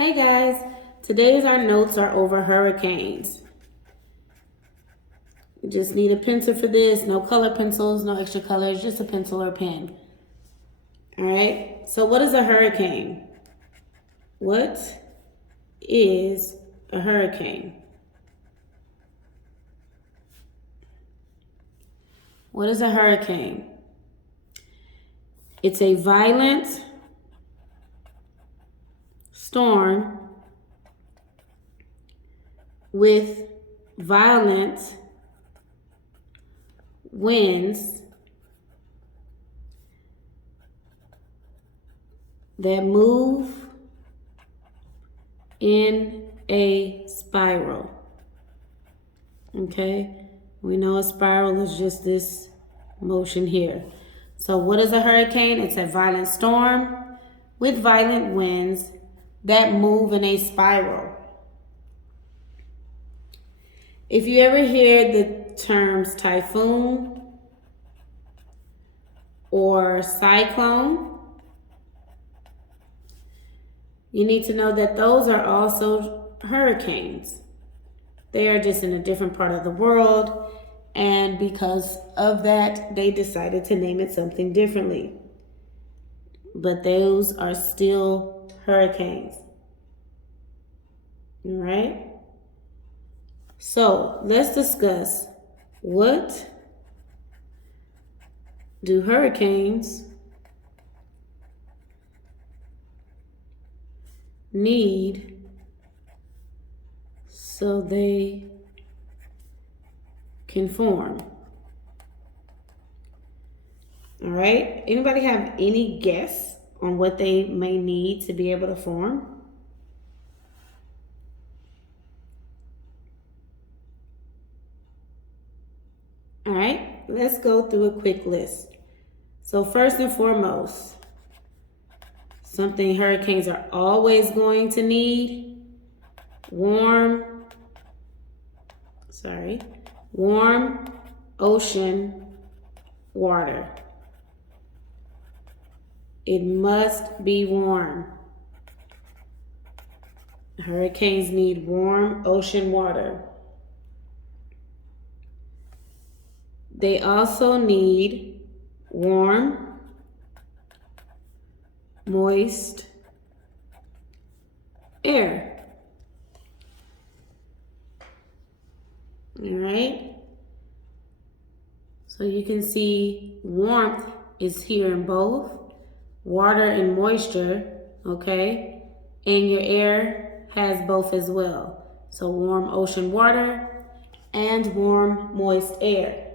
Hey guys, today's our notes are over hurricanes. You just need a pencil for this, no color pencils, no extra colors, just a pencil or pen. All right, so what is a hurricane? What is a hurricane? What is a hurricane? It's a violent storm with violent winds that move in a spiral. Okay, we know a spiral is just this motion here. So what is a hurricane? It's a violent storm with violent winds that move in a spiral. If you ever hear the terms typhoon or cyclone, you need to know that those are also hurricanes. They are just in a different part of the world, and because of that, they decided to name it something differently. But those are still hurricanes. All right? So let's discuss, what do hurricanes need so they can form? All right. Anybody have any guess on what they may need to be able to form? All right, let's go through a quick list. So first and foremost, something hurricanes are always going to need: warm ocean water. It must be warm. Hurricanes need warm ocean water. They also need warm, moist air. All right. So you can see warmth is here in both, water and moisture, okay? And your air has both as well. So warm ocean water and warm moist air.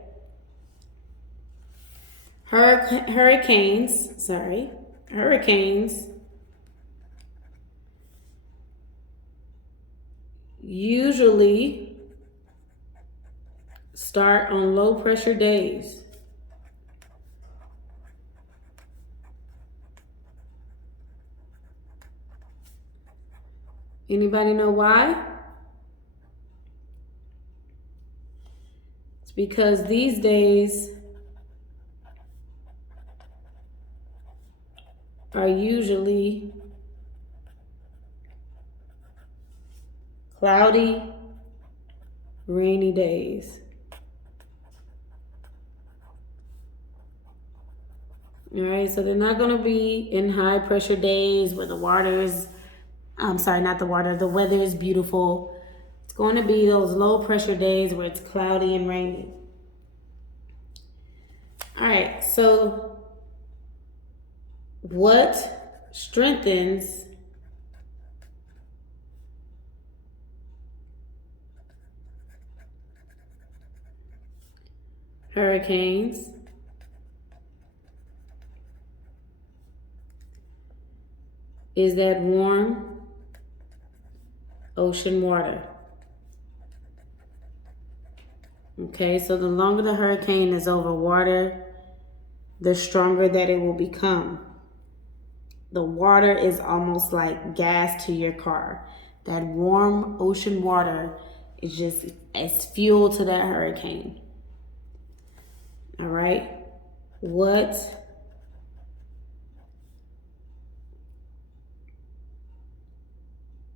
Hurricanes usually start on low pressure days. Anybody know why? It's because these days are usually cloudy, rainy days. All right, so they're not going to be in high pressure days where the weather is beautiful. It's going to be those low pressure days where it's cloudy and rainy. All right, so what strengthens hurricanes is that warm ocean water. Okay, so the longer the hurricane is over water, the stronger that it will become. The water is almost like gas to your car. That warm ocean water is just as fuel to that hurricane. All right, what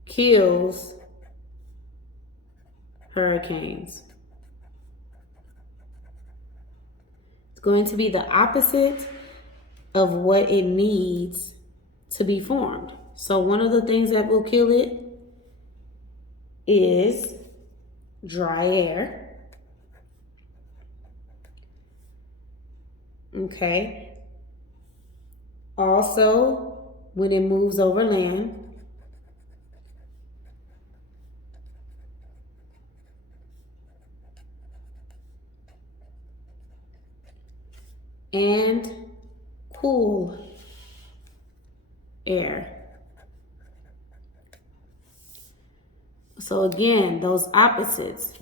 kills hurricanes. It's going to be the opposite of what it needs to be formed. So one of the things that will kill it is dry air. Okay. Also, when it moves over land, and cool air. So again, those opposites.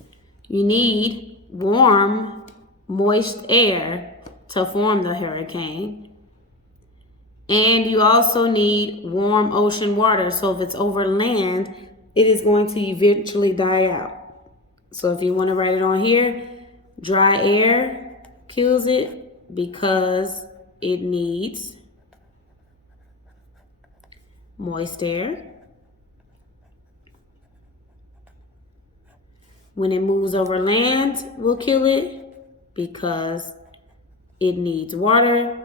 You need warm, moist air to form the hurricane. And you also need warm ocean water. So if it's over land, it is going to eventually die out. So if you want to write it on here, dry air kills it because it needs moist air. When it moves over land, will kill it because it needs water.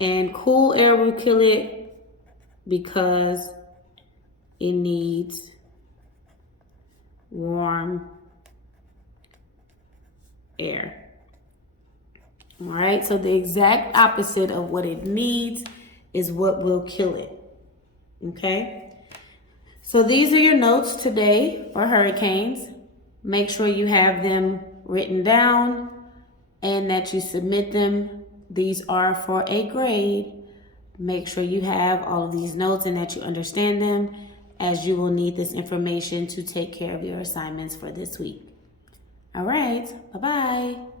And cool air will kill it because it needs warm air. All right, so the exact opposite of what it needs is what will kill it. Okay, so these are your notes today for hurricanes. Make sure you have them written down and that you submit them. These are for a grade. Make sure you have all of these notes and that you understand them, as you will need this information to take care of your assignments for this week. All right, bye-bye.